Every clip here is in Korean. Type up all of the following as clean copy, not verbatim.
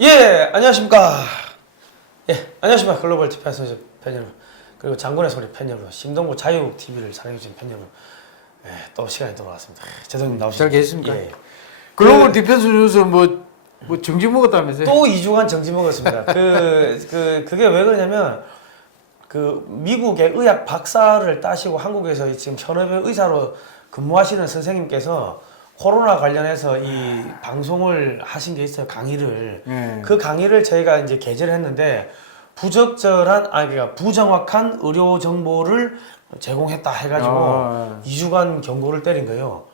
예, 안녕하십니까. 예, 안녕하십니까. 글로벌 TVN 소식 팬 여러분, 그리고 장군의 소리 팬 여러분, 심동보 자유TV를 사랑해주신 팬 여러분, 예, 또 시간이 돌아왔습니다. 재동님 나오시죠. 잘 계십니까? 예. 글로벌 디펜스 뉴스 뭐 정지 먹었다면서요? 또 2주간 정지 먹었습니다. 그게 왜 그러냐면, 미국의 의학 박사를 따시고 한국에서 지금 현업의 의사로 근무하시는 선생님께서 코로나 관련해서 이 방송을 하신 게 있어요. 강의를. 그 강의를 저희가 이제 게재를 했는데 그러니까 부정확한 의료 정보를 제공했다 해가지고 2주간 경고를 때린 거예요.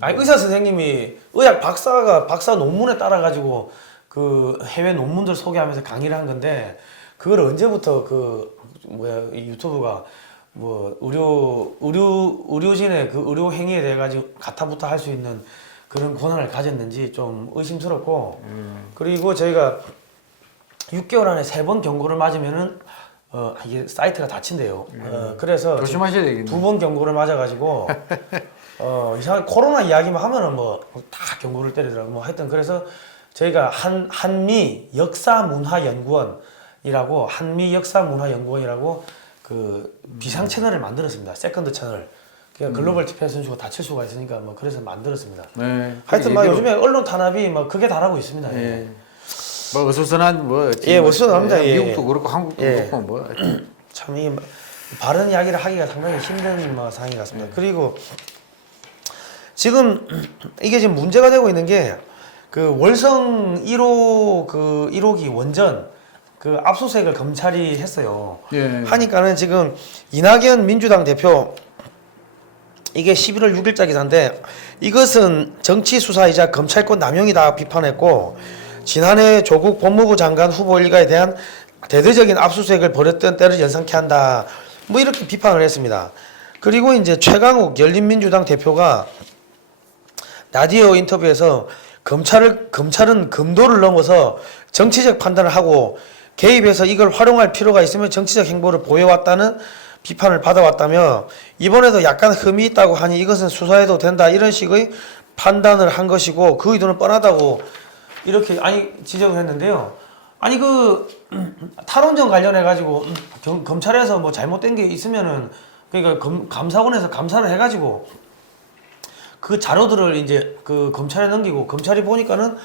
아니, 의사 선생님이 의학 박사 논문에 따라가지고 그 해외 논문들 소개하면서 강의를 한 건데 그걸 언제부터 이 유튜브가 뭐 의료진의 그 의료 행위에 대해 가지고 가타부타 할 수 있는 그런 권한을 가졌는지 좀 의심스럽고 그리고 저희가 6개월 안에 3번 경고를 맞으면은 이게 사이트가 닫힌대요. 그래서 조심하셔야 되겠네요. 2번 경고를 맞아가지고 이상하게 코로나 이야기만 하면은 뭐 다 경고를 때리더라고. 뭐 하여튼 그래서 저희가 한미 역사문화연구원이라고 그 비상 채널을 만들었습니다. 세컨드 채널. 그러니까 글로벌 디펜스 뉴스가 닫힐 수가 있으니까 뭐 그래서 만들었습니다. 네. 하여튼 막 요즘에 언론 탄압이 막 크게 달하고 있습니다. 예. 뭐 어수선한 예, 어수선합니다. 예. 미국도 그렇고 한국도 그렇고 뭐 참 이 바른 이야기를 하기가 상당히 힘든 상황인 것 같습니다. 그리고 지금 이게 지금 문제가 되고 있는 게 그 월성 1호기 원전 그 압수수색을 검찰이 했어요. 예. 하니까는 지금 이낙연 민주당 대표 이게 11월 6일자 기사인데 이것은 정치 수사이자 검찰권 남용이다 비판했고 지난해 조국 법무부 장관 후보 일가에 대한 대대적인 압수수색을 벌였던 때를 연상케 한다. 뭐 이렇게 비판을 했습니다. 그리고 이제 최강욱 열린민주당 대표가 라디오 인터뷰에서 검찰은 금도를 넘어서 정치적 판단을 하고 개입해서 이걸 활용할 필요가 있으면 정치적 행보를 보여왔다는 비판을 받아왔다며 이번에도 약간 흠이 있다고 하니 이것은 수사해도 된다 이런 식의 판단을 한 것이고 그 의도는 뻔하다고 이렇게 지적을 했는데요. 아니 탈원전 관련해 가지고 검찰에서 뭐 잘못된 게 있으면은 그러니까 감사원에서 감사를 해 가지고 그 자료들을 이제 그 검찰에 넘기고 검찰이 보니까는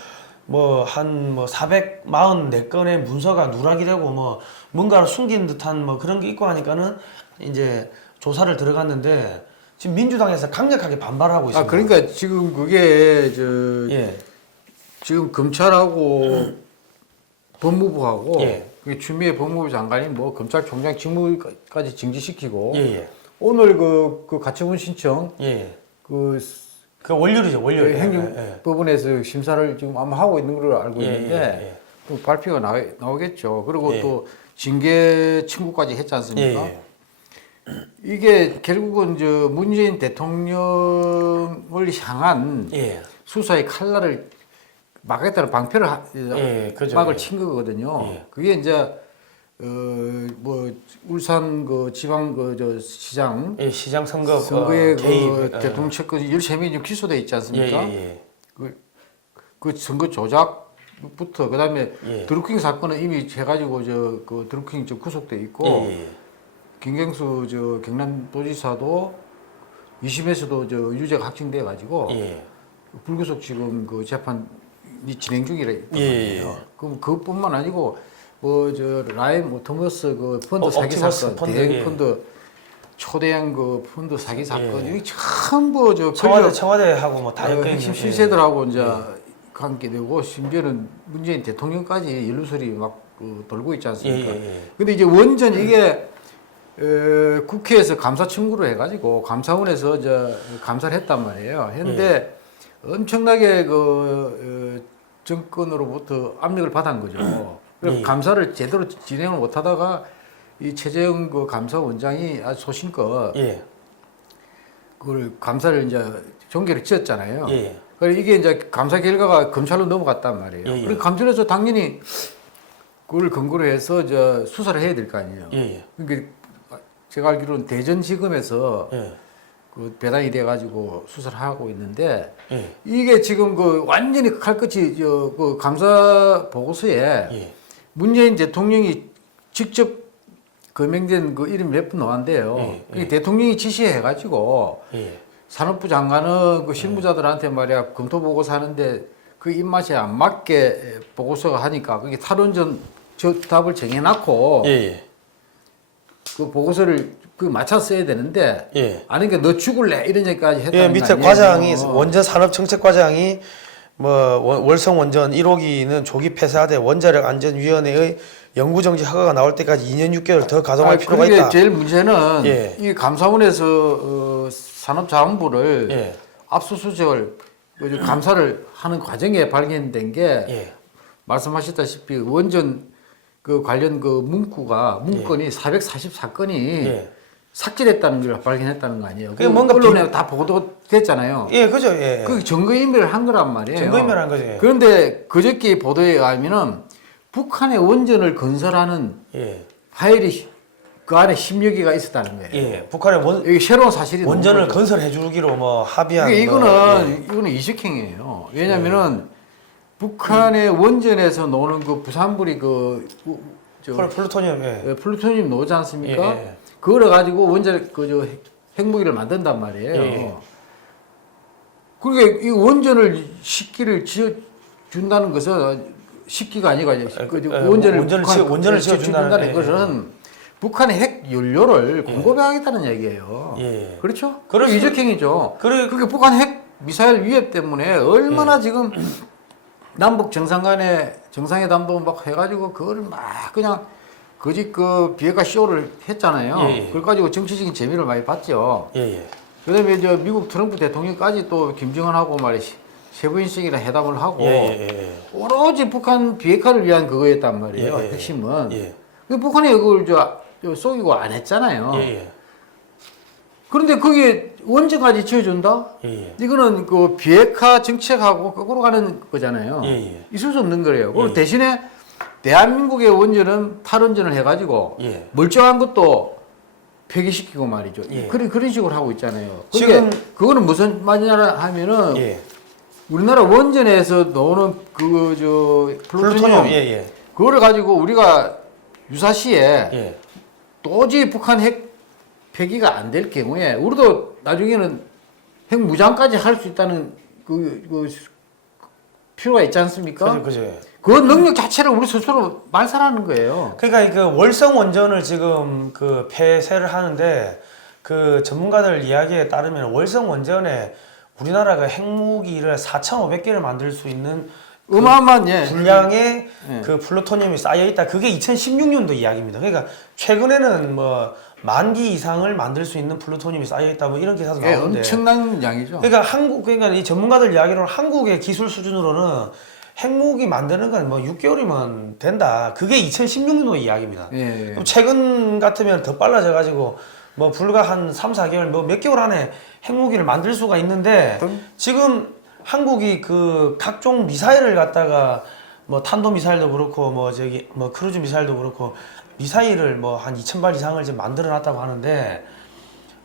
뭐 444건의 문서가 누락이 되고 뭐 뭔가를 숨긴 듯한 뭐 그런 게 있고 하니까는 이제 조사를 들어갔는데 지금 민주당에서 강력하게 반발하고 있습니다. 그러니까 지금 그게 지금 검찰하고 법무부하고 추미애 법무부 장관이 뭐 검찰총장 직무까지 정지시키고 오늘 그 가처분 신청 그 월요일이죠, 월요일. 행정법원에서 심사를 지금 아마 하고 있는 걸로 알고 있는데 또 발표가 나오겠죠. 그리고 또 징계 청구까지 했지 않습니까? 이게 결국은 문재인 대통령을 향한 수사의 칼날을 막겠다는 방패를 막을 친 거거든요. 그게 이제 뭐 울산 지방 시장 시장 선거에 개입 대통령 측근 13명이 좀 기소돼 있지 않습니까? 그 선거 조작부터 그다음에 드루킹 사건은 이미 해가지고 그 드루킹 구속돼 있고 김경수 경남도지사도 2심에서도 유죄가 확정돼 가지고 불구속 지금 그 재판이 진행 중이라 있거든요. 그럼 그것뿐만 아니고 라임 토머스 펀드 사기 사건, 대형 펀드 초대형 펀드 사기 사건 이게 전부 청와대하고 뭐 다 핵심 실세들하고 이제 관계되고 심지어는 문재인 대통령까지 연루설이 막 돌고 있지 않습니까? 근데 이제 원전 이게 국회에서 감사 청구를 해가지고 감사원에서 감사를 했단 말이에요. 했는데 엄청나게 정권으로부터 압력을 받은 거죠. 그래서 감사를 제대로 진행을 못하다가 이 최재형 감사원장이 아주 소신껏 그걸 감사를 이제 종결을 지었잖아요. 그래서 이게 이제 감사 결과가 검찰로 넘어갔단 말이에요. 그래서 감찰에서 당연히 그걸 근거로 해서 수사를 해야 될 거 아니에요. 그러니까 제가 알기로는 대전지검에서 그 배당이 돼가지고 수사를 하고 있는데 예. 이게 지금 그 완전히 칼끝이 그 감사 보고서에 예. 문재인 대통령이 직접 거명된 그 이름이 몇 분 나왔는데요. 예. 그게 대통령이 지시해가지고 예. 산업부 장관은 그 실무자들한테 말이야 검토 보고서 하는데 그 입맛에 안 맞게 보고서가 하니까 그게 탈원전 답을 정해놨고 예. 예. 그 보고서를 그 맞춰 써야 되는데 예. 아니 그러니까 너 죽을래 이런 얘기까지 했다는 예, 거 밑에 아니에요? 과장이 원전 산업 정책 과장이 뭐 월성 원전 1호기는 조기 폐쇄하되 원자력 안전 위원회의 연구 정지 허가가 나올 때까지 2년 6개월 더 가동할 필요가 그게 있다. 제일 문제는 예. 이 감사원에서 산업자원부를 예. 압수수색을 감사를 하는 과정에 발견된 게 예. 말씀하셨다시피 원전 그 관련 그 문건이 444건이 예. 삭제됐다는 걸 발견했다는 거 아니에요? 그게 뭔가 언론에 다 보도됐잖아요. 예, 그죠. 예. 그 증거인멸을 한 거란 말이에요. 증거인멸한 거죠. 예. 그런데 그저께 보도에 의하면은 북한의 원전을 건설하는 예. 파일이 그 안에 10여 개가 있었다는 거예요. 예. 북한의 이게 새로운 사실이 원전을 나온 거죠. 건설해 주기로 뭐 합의한 그러니까 거, 이거는 이식행위예요. 왜냐면은 북한의 원전에서 나오는 그 부산불이 플루토늄 예. 플루토늄 나오지 않습니까? 예, 예. 그걸 가지고 원전 핵무기를 만든단 말이에요. 예. 그러니까 이 원전을 식기를 지어 준다는 것은 식기가 아니고 원전을 원전을 지어준다는 지어준다는 것은 북한의 핵 연료를 공급하겠다는 얘기예요. 예. 그렇죠? 그럴 그게 수- 이적행위죠. 그래- 그게 북한 핵 미사일 위협 때문에 얼마나 지금 남북 정상 간에 정상회담도 막 해가지고 그거를 막 그냥 거짓 그 비핵화 쇼를 했잖아요. 예. 그걸 가지고 정치적인 재미를 많이 봤죠. 예. 예. 그다음에 저 미국 트럼프 대통령까지 또 김정은하고 말이 세부인식이나 회담을 하고 예. 오로지 북한 비핵화를 위한 그거였단 말이에요. 예, 예. 핵심은. 예. 그 북한이 그걸 저 속이고 안 했잖아요. 예. 그런데 그게 언제까지 지어준다? 예. 이거는 그 비핵화 정책하고 거꾸로 가는 거잖아요. 예. 있을 수 없는 거예요. 그리고 예. 대신에 대한민국의 원전은 탈원전을 해가지고 예. 멀쩡한 것도 폐기시키고 말이죠. 예. 그런 식으로 하고 있잖아요. 지금- 지금 그거는 무슨 말이냐 하면은 예. 우리나라 원전에서 나오는 플루토늄 예. 그거를 가지고 우리가 유사시에 예. 도저히 북한 핵 폐기가 안 될 경우에 우리도 나중에는 핵 무장까지 할 수 있다는 그 필요가 있지 않습니까? 그죠. 그 능력 자체를 우리 스스로 말살하는 거예요. 그러니까 그 월성 원전을 지금 그 폐쇄를 하는데 그 전문가들 이야기에 따르면 월성 원전에 우리나라가 핵무기를 4,500개를 만들 수 있는 어마어마한 분량의 그 플루토늄이 쌓여 있다. 그게 2016년도 이야기입니다. 그러니까 최근에는 뭐 10,000기 이상을 만들 수 있는 플루토늄이 쌓여 있다. 뭐 이런 기사도 나오는데. 엄청난 양이죠. 그러니까 이 전문가들 이야기로는 한국의 기술 수준으로는 핵무기 만드는 건 뭐 6개월이면 된다. 그게 2016년도 이야기입니다. 예. 그럼 최근 같으면 더 빨라져 가지고 뭐 불과 한 3, 4개월 뭐 몇 개월 안에 핵무기를 만들 수가 있는데 지금 한국이 그 각종 미사일을 갖다가 뭐 탄도 미사일도 그렇고 뭐 저기 뭐 크루즈 미사일도 그렇고 미사일을 뭐 한 2,000발 이상을 지금 만들어 놨다고 하는데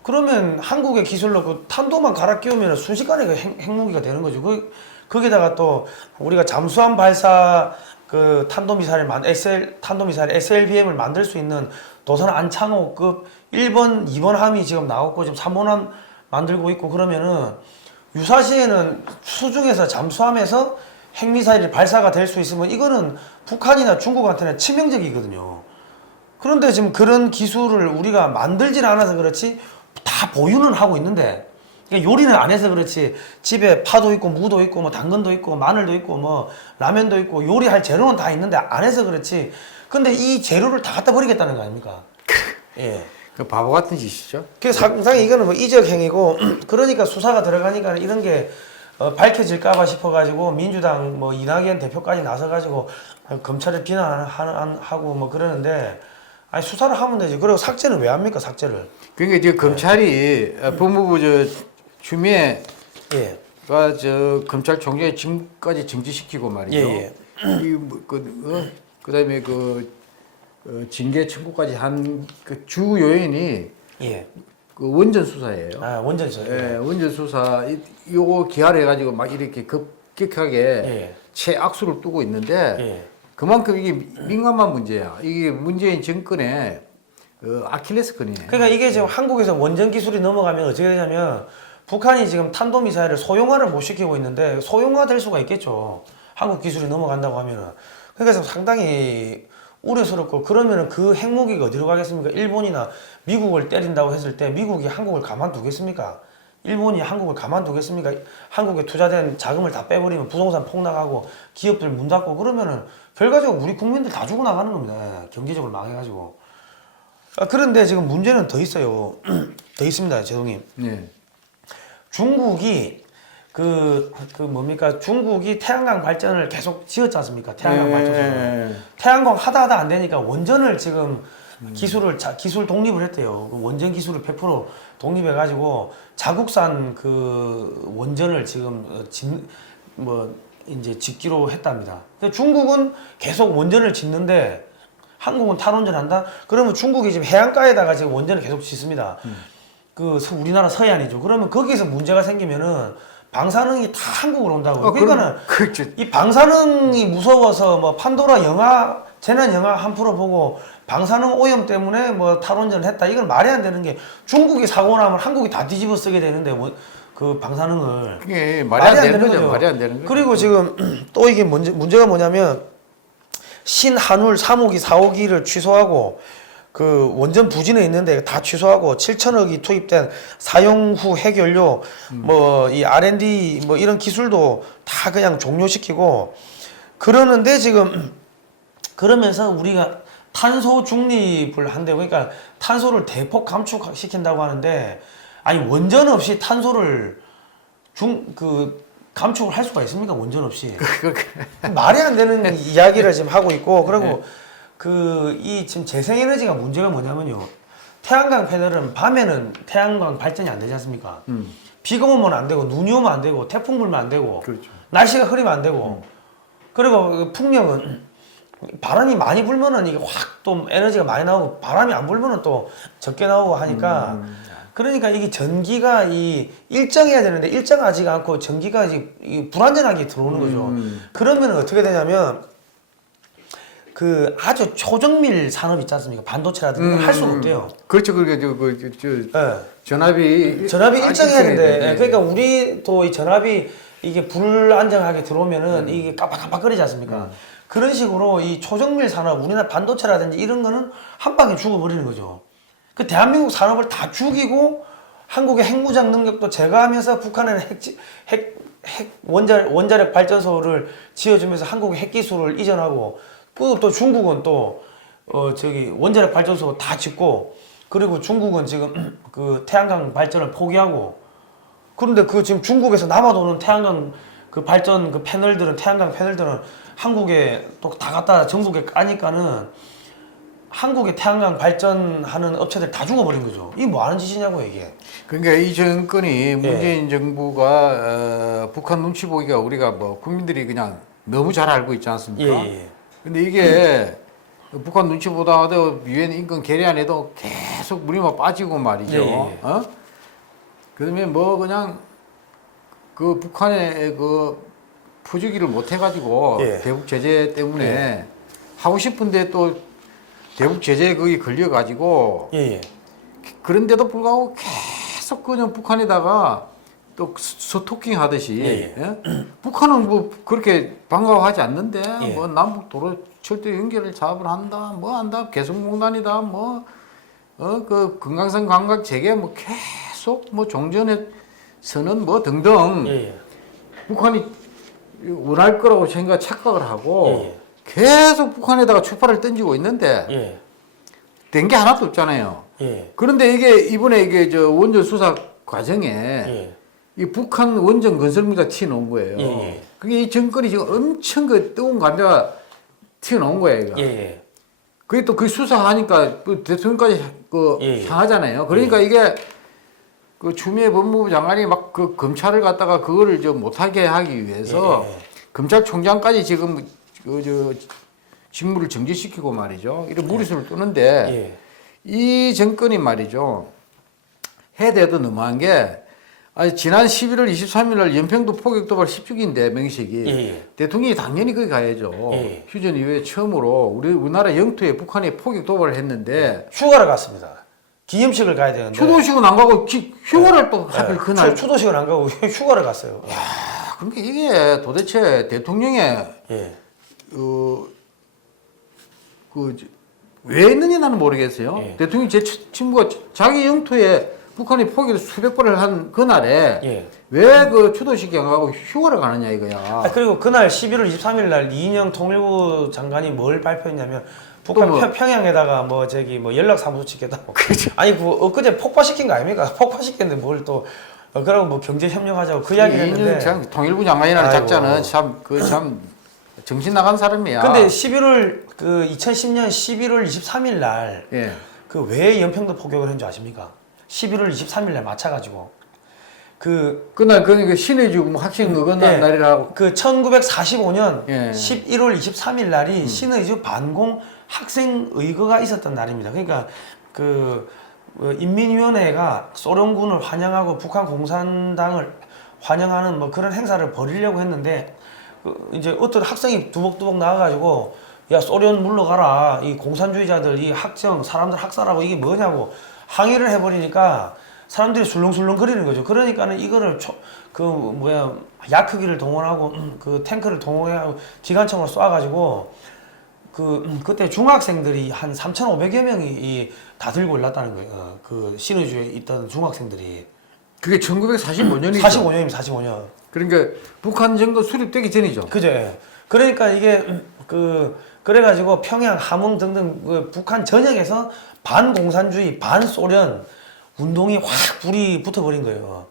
그러면 한국의 기술로 그 탄도만 갈아 끼우면 순식간에 그 핵무기가 되는 거죠. 거기다가 또 우리가 잠수함 발사 그 탄도미사일 탄도미사일 SLBM을 만들 수 있는 도산 안창호급 1번, 2번 함이 지금 나왔고 지금 3번 함 만들고 있고 그러면은 유사시에는 수중에서 잠수함에서 핵미사일이 발사가 될 수 있으면 이거는 북한이나 중국한테는 치명적이거든요. 그런데 지금 그런 기술을 우리가 만들질 않아서 그렇지 다 보유는 하고 있는데 그러니까 요리는 안 해서 그렇지 집에 파도 있고 무도 있고 뭐 당근도 있고 마늘도 있고 뭐 라면도 있고 요리할 재료는 다 있는데 안 해서 그렇지 근데 이 재료를 다 갖다 버리겠다는 거 아닙니까? 예. 그 바보 같은 짓이죠. 그래서 상당히 이거는 뭐 이적 행위고 그러니까 수사가 들어가니까 이런 게 밝혀질까봐 싶어가지고 민주당 뭐 이낙연 대표까지 나서가지고 검찰을 비난하고 뭐 그러는데 아니 수사를 하면 되지. 그리고 삭제는 왜 합니까? 삭제를? 그러니까 이제 검찰이 법무부 추미애가 예. 검찰총장의 지금까지 정지시키고 말이죠. 예. 그다음에 징계 청구까지 한 그 주 요인이 예. 그 원전 수사예요. 아, 원전이죠. 예, 원전 수사 요거 기하를 해가지고 막 이렇게 급격하게 예. 최악수를 두고 있는데 예. 그만큼 이게 민감한 문제야. 이게 문재인 정권의 아킬레스건이에요. 그러니까 이게 지금 한국에서 원전 기술이 넘어가면 어떻게 되냐면 북한이 지금 탄도미사일을 소형화를 못 시키고 있는데 소형화 될 수가 있겠죠. 한국 기술이 넘어간다고 하면은. 그러니까 상당히 우려스럽고 그러면은 그 핵무기가 어디로 가겠습니까? 일본이나 미국을 때린다고 했을 때 미국이 한국을 가만두겠습니까? 일본이 한국을 가만두겠습니까? 한국에 투자된 자금을 다 빼버리면 부동산 폭락하고 기업들 문 닫고 그러면은 결과적으로 우리 국민들 다 죽어나가는 겁니다. 경제적으로 망해가지고. 그런데 지금 문제는 더 있어요. 더 있습니다, 제동님. 네. 중국이 뭡니까? 중국이 태양광 발전을 계속 지었지 않습니까? 태양광 발전소를. 태양광 하다 안 되니까 원전을 지금 기술 독립을 했대요. 그 원전 기술을 100% 독립해가지고 자국산 그 원전을 지금 이제 짓기로 했답니다. 중국은 계속 원전을 짓는데 한국은 탈원전한다? 그러면 중국이 지금 해안가에다가 지금 원전을 계속 짓습니다. 우리나라 서해안이죠. 그러면 거기서 문제가 생기면은 방사능이 다 한국으로 온다고. 그러니까는 그렇죠. 이 방사능이 무서워서 뭐 판도라 영화, 재난 영화 한 프로 보고 방사능 오염 때문에 뭐 탈원전을 했다. 이건 말이 안 되는 게 중국이 사고 나면 한국이 다 뒤집어 쓰게 되는데 뭐 그 방사능을. 그게 말이 안 되는 거죠. 말이 안 되는 거죠. 그리고 지금 또 이게 문제가 뭐냐면 신한울 3호기, 4호기를 취소하고 그 원전 부진에 있는데 다 취소하고 7천억이 투입된 사용 후 핵연료 뭐 이 R&D 뭐 이런 기술도 다 그냥 종료시키고 그러는데 지금 그러면서 우리가 탄소 중립을 한대요. 그러니까 탄소를 대폭 감축시킨다고 하는데 아니 원전 없이 탄소를 감축을 할 수가 있습니까? 원전 없이. 말이 안 되는 이야기를 지금 하고 있고 그리고 이 지금 재생에너지가 문제가 뭐냐면요. 태양광 패널은 밤에는 태양광 발전이 안 되지 않습니까? 비가 오면 안 되고 눈이 오면 안 되고 태풍 불면 안 되고 그렇죠. 날씨가 흐리면 안 되고 그리고 그 풍력은 바람이 많이 불면은 이게 확 또 에너지가 많이 나오고 바람이 안 불면은 또 적게 나오고 하니까 그러니까 이게 전기가 일정해야 되는데 일정하지가 않고 전기가 이 불안전하게 들어오는 거죠. 그러면 어떻게 되냐면 그 아주 초정밀 산업 있지 않습니까? 반도체라든지 할 수가 없대요. 그렇죠. 그게 전압이 일정해야 되는데 그러니까 우리도 이 전압이 이게 불안정하게 들어오면은 이게 깜빡깜빡거리지 않습니까? 그런 식으로 이 초정밀 산업, 우리나라 반도체라든지 이런 거는 한 방에 죽어버리는 거죠. 그 대한민국 산업을 다 죽이고 한국의 핵무장 능력도 제거하면서 북한에는 원자력 발전소를 지어주면서 한국의 핵 기술을 이전하고 또 중국은 원자력 발전소 다 짓고 그리고 중국은 지금 그 태양광 발전을 포기하고 그런데 지금 중국에서 남아도는 태양광 태양광 패널들은 한국에 또 다 갖다 전국에 까니까는 한국의 태양광 발전하는 업체들 다 죽어버린 거죠. 이게 뭐 하는 짓이냐고 이게. 그러니까 이 정권이 문재인 정부가 북한 눈치 보기가 우리가 뭐 국민들이 그냥 너무 잘 알고 있지 않습니까? 근데 이게 북한 눈치 보다가도 유엔 인권 결의안에도 계속 물이 막 빠지고 말이죠. 그다음에 뭐 그냥 그 북한의 퍼주기를 못 해가지고 대북 제재 때문에 하고 싶은데 또 대북 제재에 거기 걸려가지고 그런데도 불구하고 계속 그냥 북한에다가 또 스토킹 하듯이 북한은 뭐 그렇게 반가워하지 않는데 뭐 남북 도로 철도 연결을 작업을 한다 뭐 한다 개성공단이다 뭐 그 금강산 관광 재개 뭐 계속 뭐 종전의 선언 뭐 등등 북한이 원할 거라고 착각을 하고 계속 북한에다가 추파를 던지고 있는데 된 게 하나도 없잖아요. 그런데 이번에 이게 원전 수사 과정에 이 북한 원전 건설물가 튀어나온 거예요. 그게 이 정권이 지금 엄청 뜨거운 감자가 튀어나온 거예요, 이거. 그게 또 그 수사하니까 대통령까지 향하잖아요. 그러니까 이게 추미애 법무부 장관이 막 검찰을 갖다가 그거를 못하게 하기 위해서 검찰총장까지 지금 직무를 정지시키고 말이죠. 이런 무리수를 뜨는데 이 정권이 말이죠. 해대도 너무한 게 아니 지난 11월 23일 날 연평도 포격 도발 10주기인데 명식이 예. 대통령이 당연히 거기 가야죠. 예. 휴전 이후에 처음으로 우리나라 영토에 북한이 포격 도발을 했는데 휴가를 갔습니다. 기념식을 가야 되는데 추도식은 안 가고 휴가를 또 하필 그날. 추도식은 안 가고 휴가를 갔어요. 야, 그러니까 이게 도대체 대통령의 예. 왜 했는지 나는 모르겠어요. 예. 대통령이 제 친구가 자기 영토에 북한이 포기를 수백 번을 한 그날에 예. 왜 그 추도식이 안 가고 휴가를 가느냐 이거야. 아, 그리고 그날 11월 23일 날 이인영 통일부 장관이 뭘 발표했냐면 북한 뭐. 평양에다가 뭐 저기 뭐 연락사무소 짓겠다고. 아니 그 엊그제 폭파시킨 거 아닙니까? 폭파시켰는데 뭘 또 그러고 뭐 경제 협력하자고 그 이야기를 했는데. 이인영 통일부 장관이라는 아이고. 작자는 참 정신 나간 사람이야. 근데 2010년 11월 23일 날 예. 그 왜 연평도 포격을 한 줄 아십니까? 11월 23일 날 맞춰가지고 그날 그 신의주 뭐 학생 어긋난 예. 날이라고. 그 1945년 예. 11월 23일 날이 신의주 반공 학생 의거가 있었던 날입니다. 그러니까 인민위원회가 소련군을 환영하고 북한 공산당을 환영하는 뭐 그런 행사를 벌이려고 했는데 이제 어떤 학생이 두벅두벅 나와가지고 야 소련 물러가라 이 공산주의자들 이 사람들 학살하고 이게 뭐냐고 항의를 해버리니까 사람들이 술렁술렁 거리는 거죠. 그러니까는 이거를 야크기를 동원하고 그 탱크를 동원하고 기관총을 쏴가지고 그때 중학생들이 한 3,500여 명이 다 들고 올랐다는 거예요. 그 신의주에 있던 중학생들이. 그게 1945년이죠. 45년이면 45년. 그러니까 북한 정도 수립되기 전이죠. 그죠. 그러니까 이게 그래가지고 평양, 함흥 등등 북한 전역에서 반공산주의, 반소련 운동이 확 불이 붙어버린 거예요.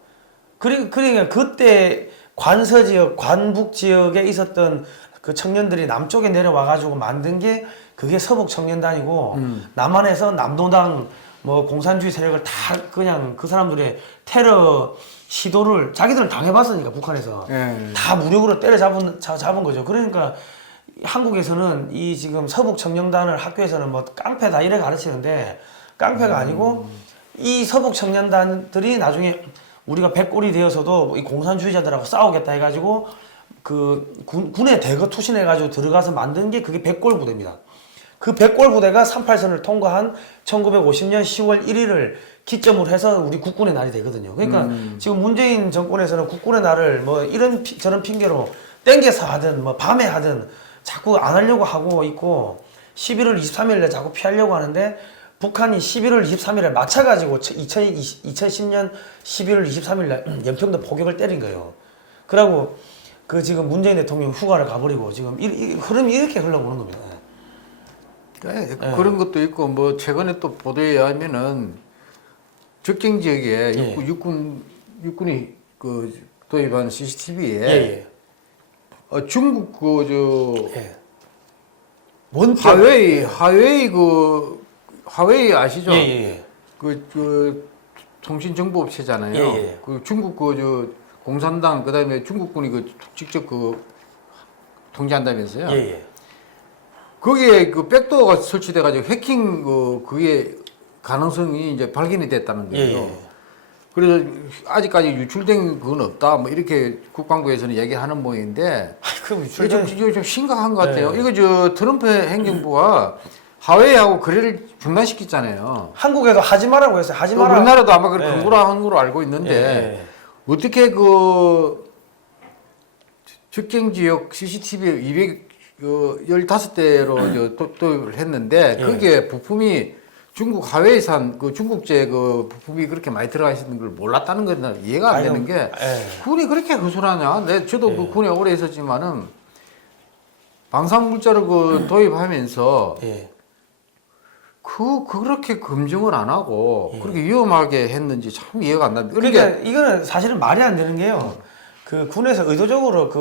그러니까 그때 관서 지역, 관북 지역에 있었던 그 청년들이 남쪽에 내려와가지고 만든 게 그게 서북 청년단이고 남한에서 남노당 뭐 공산주의 세력을 다 그냥 그 사람들의 테러 시도를 자기들은 당해봤으니까 북한에서 다 무력으로 때려잡은 거죠. 그러니까 한국에서는 이 지금 서북 청년단을 학교에서는 뭐 깡패다 이래 가르치는데 깡패가 아니고 이 서북 청년단들이 나중에 우리가 백골이 되어서도 이 공산주의자들하고 싸우겠다 해가지고 군에 대거 투신해가지고 들어가서 만든 게 그게 백골 부대입니다. 그 백골 부대가 38선을 통과한 1950년 10월 1일을 기점으로 해서 우리 국군의 날이 되거든요. 그러니까 지금 문재인 정권에서는 국군의 날을 뭐 이런 저런 핑계로 땡겨서 하든 뭐 밤에 하든 자꾸 안 하려고 하고 있고 11월 23일에 자꾸 피하려고 하는데 북한이 11월 23일에 맞춰가지고 2010년 11월 23일 날 연평도 포격을 때린 거예요. 그러고 지금 문재인 대통령 휴가를 가버리고 지금 흐름이 이렇게 흘러오는 겁니다. 그런 것도 있고 뭐 최근에 또 보도에 의하면은 접경 지역에 육군이 도입한 CCTV에 중국 화웨이 아시죠? 그 통신 정보 업체잖아요. 그 중국 공산당 그다음에 중국군이 직접 통제한다면서요. 거기에 백도어가 설치돼 가지고 해킹 그게 가능성이 이제 발견이 됐다는 거예요. 그래서 아직까지 유출된 건 없다. 뭐 이렇게 국방부에서는 얘기하는 모양인데 이게 좀 심각한 것 같아요. 이거 트럼프 행정부가 하웨이하고 거래를 중단시켰잖아요. 한국에도 하지 말라고 했어요. 하지 마라. 우리나라도 아마 그걸 권고를 한 걸로 알고 있는데 어떻게 접경 지역 CCTV 215대로 도입을 했는데 그게 부품이 중국 하웨이산 중국제 부품이 그렇게 많이 들어가 있는 걸 몰랐다는 건 이해가 안 되는 게 군이 그렇게 허술하냐? 저도 그 군에 오래 있었지만은 방사능 물자를 도입하면서 그렇게 검증을 안 하고 그렇게 위험하게 했는지 참 이해가 안 납니다. 그러니까 이거는 사실은 말이 안 되는 게요. 군에서 의도적으로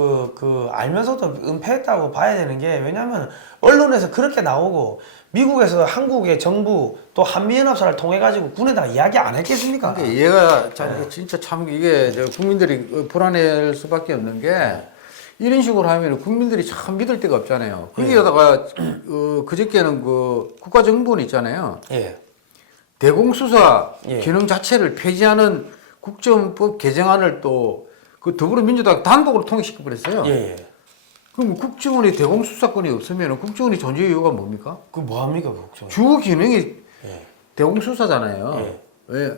알면서도 은폐했다고 봐야 되는 게 왜냐하면 언론에서 그렇게 나오고 미국에서 한국의 정부 또 한미연합사를 통해 가지고 군에다가 이야기 안 했겠습니까? 그러니까 얘가 진짜 참 이게 국민들이 불안할 수밖에 없는 게 이런 식으로 하면 국민들이 참 믿을 데가 없잖아요. 거기다가 그저께는 국가정보원 있잖아요. 대공수사 예. 기능 자체를 폐지하는 국정법 개정안을 또 그 더불어민주당 단독으로 통과시켜 버렸어요. 예. 그럼 국정원이 대공수사권이 없으면 국정원이 존재 이유가 뭡니까? 그 뭐합니까 국정? 주 기능이 예. 대공수사잖아요. 예. 왜?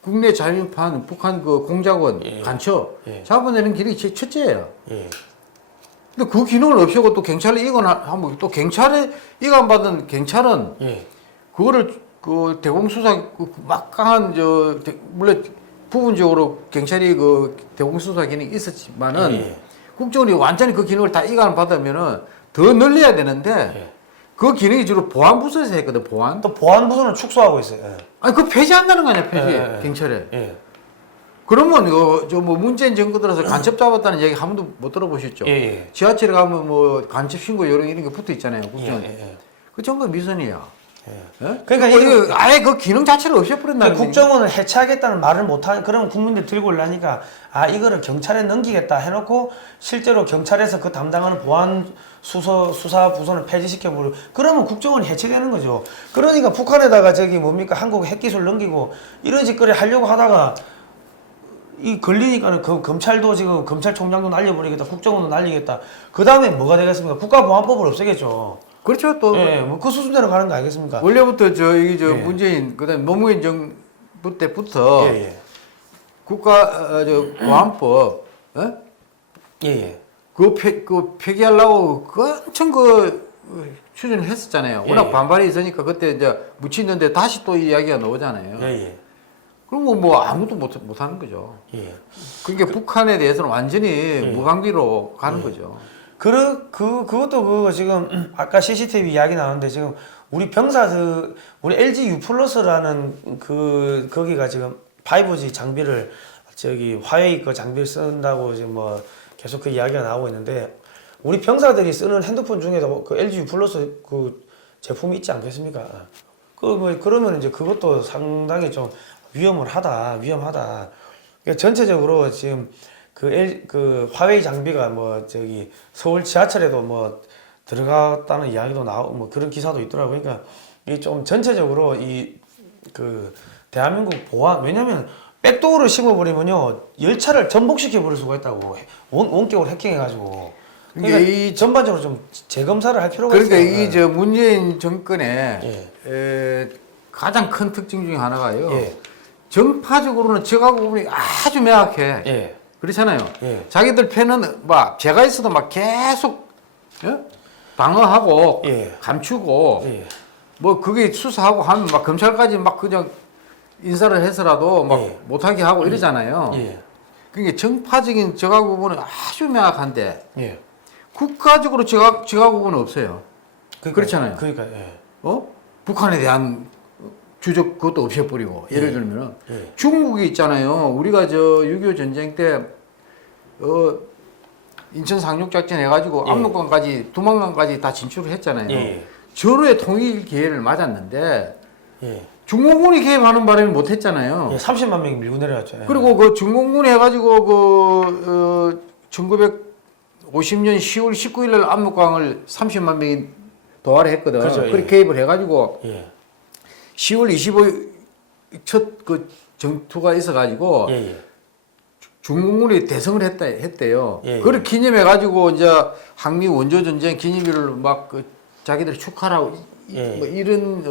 국내 자유판 북한 그 공작원 예. 간첩 예. 잡아내는 기능이 제 첫째예요. 예. 근데 그 기능을 없애고 또 경찰에 이관하면 또 경찰에 이관받은 경찰은 예. 그거를 그 대공수사 그 막강한 물론 부분적으로 경찰이 그 대공수사 기능이 있었지만은 예. 국정원이 완전히 그 기능을 다 이관 받으면은 더 늘려야 되는데 예. 그 기능이 주로 보안부서에서 했거든. 보안. 또 보안부서는 축소하고 있어요. 예. 아니 그 폐지한다는 거 아니야 폐지 예. 경찰에. 예. 그러면 뭐 문재인 정부 들어서 간첩 잡았다는 얘기 한 번도 못 들어보셨죠? 예. 예. 지하철에 가면 뭐 간첩 신고 요령 이런 게 붙어 있잖아요. 예. 국정. 예. 그 전부 미선이야. 예? 그러니까 이게 아예 그 기능 자체를 없애버린다는 그러니까 국정원을 해체하겠다는 말을 못하는 그러면 국민들 들고 올라니까 아 이거를 경찰에 넘기겠다 해놓고 실제로 경찰에서 그 담당하는 보안 수사 부서는 폐지시켜 버리고 그러면 국정원이 해체되는 거죠. 그러니까 북한에다가 저기 뭡니까 한국 핵기술 넘기고 이런 짓거리 하려고 하다가 이 걸리니까는 그 검찰도 지금 검찰총장도 날려버리겠다, 국정원도 날리겠다. 그 다음에 뭐가 되겠습니까? 국가보안법을 없애겠죠. 그렇죠. 또 예, 뭐 그 수순대로 가는 거 아니겠습니까? 원래부터 이게 예. 문재인 그다음 노무현 정부 때부터 예, 예. 국가 보안법 예, 예. 그 폐기하려고 엄청 추진을 했었잖아요. 워낙 예. 반발이 있으니까 그때 이제 묻히는데 다시 또 이 이야기가 나오잖아요. 예, 예. 그럼 뭐 아무도 못 하는 거죠. 예. 그러니까 북한에 대해서는 완전히 무방비로 가는 거죠. 그것도 그거 지금 아까 CCTV 이야기 나왔는데 지금 우리 병사들 우리 LG U 플러스라는 거기가 지금 5G 장비를 저기 화웨이 그 장비를 쓴다고 지금 뭐 계속 그 이야기가 나오고 있는데 우리 병사들이 쓰는 핸드폰 중에도 그 LG U 플러스 그 제품이 있지 않겠습니까? 그러면 이제 그것도 상당히 좀 위험하다. 그러니까 전체적으로 지금 그 화웨이 장비가 뭐 저기 서울 지하철에도 뭐 들어갔다는 이야기도 나오고 뭐 그런 기사도 있더라고요. 그러니까 이 좀 전체적으로 이 그 대한민국 보안 왜냐면 백도어를 심어버리면요 열차를 전복시켜 버릴 수가 있다고 원격으로 해킹해가지고 그러니까 이 전반적으로 좀 재검사를 할 필요가 그러니까 있어요. 이 문재인 정권의 가장 큰 특징 중에 하나가요. 예. 정파적으로는 저하고 부분이 아주 명확해. 예. 그렇잖아요. 예. 자기들 패는 막 제가 있어도 막 계속 방어하고 예. 감추고 예. 뭐 그게 수사하고 하면 막 검찰까지 막 그냥 인사를 해서라도 막 예. 못하게 하고 이러잖아요. 예. 그러니까 정파적인 저하고 부분은 아주 명확한데 예. 국가적으로 저하고 부분은 없어요. 그렇잖아요. 그러니까 예. 북한에 대한 주적 그것도 없애버리고 예를 들면 예. 중국이 있잖아요. 우리가 6.25 전쟁 때 인천 상륙작전 해가지고 예. 압록강까지 두만강까지 다 진출을 했잖아요. 예. 저로의 통일 기회를 맞았는데 예. 중공군이 개입하는 바람에 못했잖아요. 예. 30만 명이 밀고 내려왔죠. 예. 그리고 그 중공군이 해가지고 1950년 10월 19일 날 압록강을 30만 명이 도하를 했거든. 그렇죠. 그렇게 예. 개입을 해가지고 예. 10월 25일 첫 그 전투가 있어가지고 예. 예. 중공군이 대성을 했대요. 예, 예. 그걸 기념해가지고 이제 항미 원조 전쟁 기념일을 막 자기들이 축하라고 예. 뭐 이런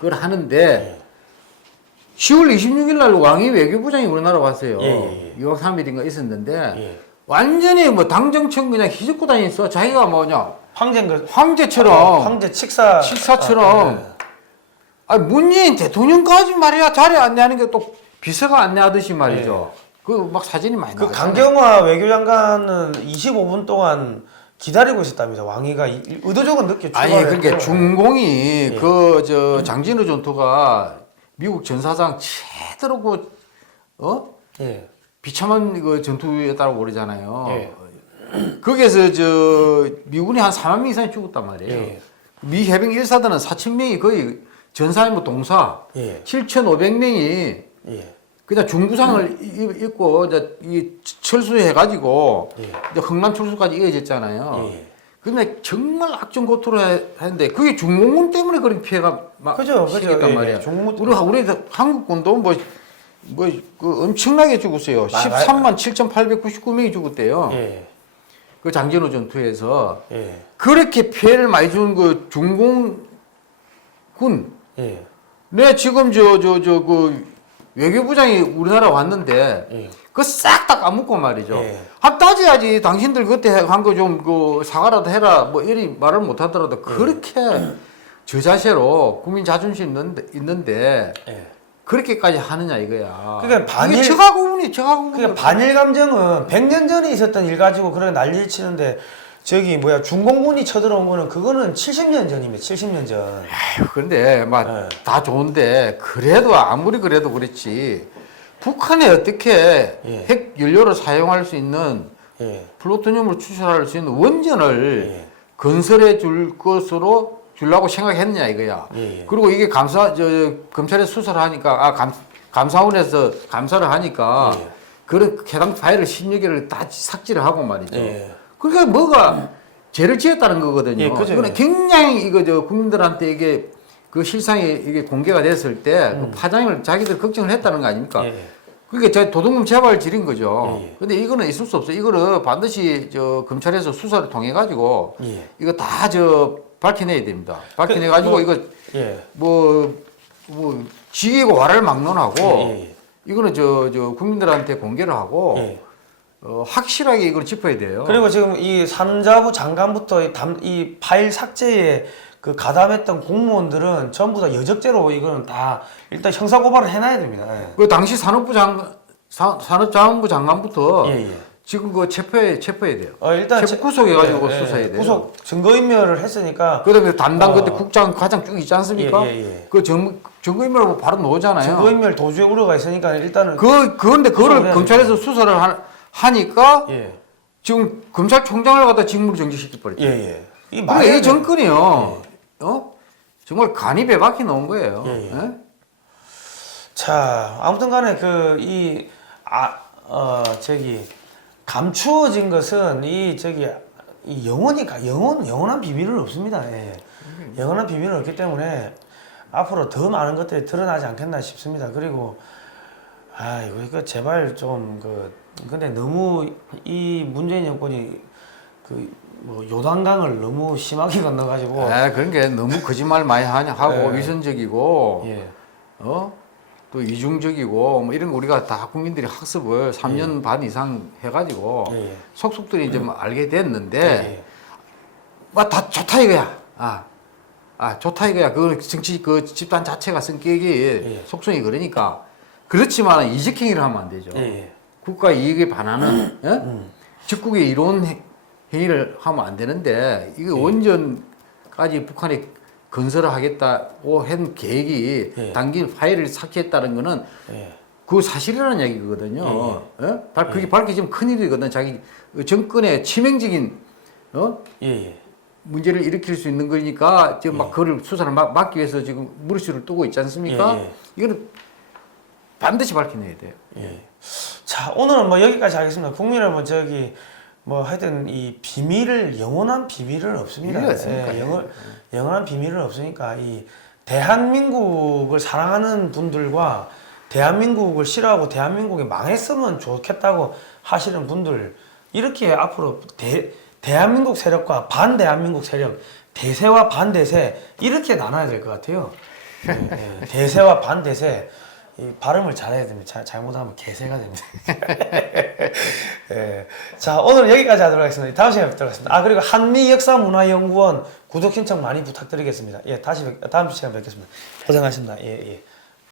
걸 하는데 10월 26일 날 왕이 외교부장이 우리나라 왔어요. 예. 2박 3일인가 있었는데 예. 완전히 뭐 당정청 그냥 휘젓고 다녔어. 자기가 뭐냐 황제처럼 황제 식사처럼 문재인 대통령까지 말이야 자리에 안내하는 게 또 비서가 안내하듯이 말이죠. 그 막 사진이 많이 그 나왔잖아요. 강경화 외교장관은 25분 동안 기다리고 있었답니다. 왕이가 의도적으로 늦게 아니 출발했고. 그러니까 중공이 예. 장진우 전투가 미국 전사상 최대로 예. 비참한 그 전투였다고 그러잖아요. 예. 거기에서 미군이 한 4만 명 이상이 죽었단 말이에요. 예. 미 해병 1사단은 4천 명이 거의 전사의 뭐 동사 예. 7,500명이 예. 그냥 중부상을 입고 이제 철수해가지고 예. 이제 흥남 철수까지 이어졌잖아요. 예. 근데 정말 악전고투로 했는데 그게 중공군 때문에 그런 피해가 막 그죠. 생겼단 예, 말이야. 중공군 우리 한국군도 그 엄청나게 죽었어요. 13만 7,899명이 죽었대요. 예. 그 장전호 전투에서 예. 그렇게 피해를 많이 준 그 중공군 예. 네 지금 그 외교부장이 우리나라 왔는데 예. 그거 싹 다 까먹고 말이죠. 예. 따져야지. 당신들 그때 한 거 좀 그 사과라도 해라. 뭐 이리 말을 못 하더라도 그렇게 저자세로 국민 자존심 있는데 예. 그렇게까지 하느냐 이거야. 그러니까 반일- 이게 저하고군이. 그러니까 반일 감정은 100년 전에 있었던 일 가지고 그런 난리를 치는데 저기 뭐야 중공군이 쳐들어온 거는 그거는 70년 전입니다. 70년 전. 아휴, 근데 막 예. 다 좋은데 그래도 아무리 그래도 그렇지 북한에 어떻게 예. 핵 연료를 사용할 수 있는 예. 플루토늄을 추출할 수 있는 원전을 예. 건설해 줄 것으로 주려고 생각했느냐 이거야. 예. 그리고 이게 검찰에 수사를 하니까 감사원에서 감사를 하니까 예. 그런 해당 파일을 10여 개를 다 삭제를 하고 말이죠. 예. 그러니까 뭐가 죄를 지었다는 거거든요. 예, 그죠. 이거는 굉장히 이거 국민들한테 이게 그 실상이 이게 공개가 됐을 때 그 파장을 자기들 걱정을 했다는 거 아닙니까? 예. 그게 저 도둑놈 재벌 지린 거죠. 예. 근데 이거는 있을 수 없어요. 이거는 반드시 검찰에서 수사를 통해 가지고 예. 이거 다 밝혀내야 됩니다. 밝혀내 가지고 이거 예. 뭐 지기고 와를 막론하고 예. 이거는 국민들한테 공개를 하고 예. 확실하게 이걸 짚어야 돼요. 그리고 지금 이 산자부 장관부터 이 파일 삭제에 그 가담했던 공무원들은 전부 다 여적죄로 이거는 다 일단 형사 고발을 해놔야 됩니다. 예. 그 당시 산업자원부 장관부터 예, 예. 지금 그 체포해야 돼요. 일단 구속해가지고 수사해야 돼요. 구속 증거인멸을 했으니까. 그다음에 담당 그때 국장 과장 쭉 있지 않습니까? 예. 그 증거인멸하고 바로 나오잖아요. 증거인멸 도주의 우려가 있으니까 일단은. 그런데 그거를 해야 검찰에서 수사를 하니까 예. 지금 검찰총장을 갖다 직무를 정지시켜 버렸죠. 예. 그러니까 이 정권이요. 정말 간이 배박이 나온 거예요. 예. 예? 자, 아무튼 간에 감추어진 것은 이 영원한 비밀은 없습니다. 예. 영원한 비밀은 없기 때문에 앞으로 더 많은 것들이 드러나지 않겠나 싶습니다. 그리고 이거 제발 근데 너무 이 문재인 정권이 요단강을 너무 심하게 건너가지고. 그런 게 너무 거짓말 많이 하고 예. 위선적이고 예. 또 이중적이고 뭐 이런 거 우리가 다 국민들이 학습을 3년 반 이상 해가지고 예. 속속들이 좀 알게 됐는데 예. 다 좋다 이거야. 좋다 이거야. 그 정치 그 집단 자체가 성격이 속성이 그러니까 그렇지만 이직행위를 하면 안 되죠. 예. 국가 이익에 반하는 적국의 이로운 행위를 하면 안 되는데 이게 원전까지 북한이 건설을 하겠다고 한 계획이 당긴 파일을 삭제했다는 거는 그 사실이라는 얘기거든요. 그게 밝혀지면 큰일이거든. 자기 정권의 치명적인 문제를 일으킬 수 있는 거니까 지금 막 그걸 수사를 막기 위해서 지금 무리수를 두고 있지 않습니까? 이거는 반드시 밝혀내야 돼요. 자, 오늘은 여기까지 하겠습니다. 국민은 하여튼 이 영원한 비밀은 없습니다. 비밀이 없으니까. 영원한 비밀은 없으니까 이 대한민국을 사랑하는 분들과 대한민국을 싫어하고 대한민국이 망했으면 좋겠다고 하시는 분들 이렇게 앞으로 대한민국 세력과 반대한민국 세력, 대세와 반대세 이렇게 나눠야 될 것 같아요. 대세와 반대세. 이 발음을 잘해야 됩니다. 잘못하면 개세가 됩니다. 자, 오늘 여기까지 하도록 하겠습니다. 다음 시간에 뵙도록 하겠습니다. 그리고 한미역사문화연구원 구독 신청 많이 부탁드리겠습니다. 다음 시간에 뵙겠습니다. 고생하셨습니다.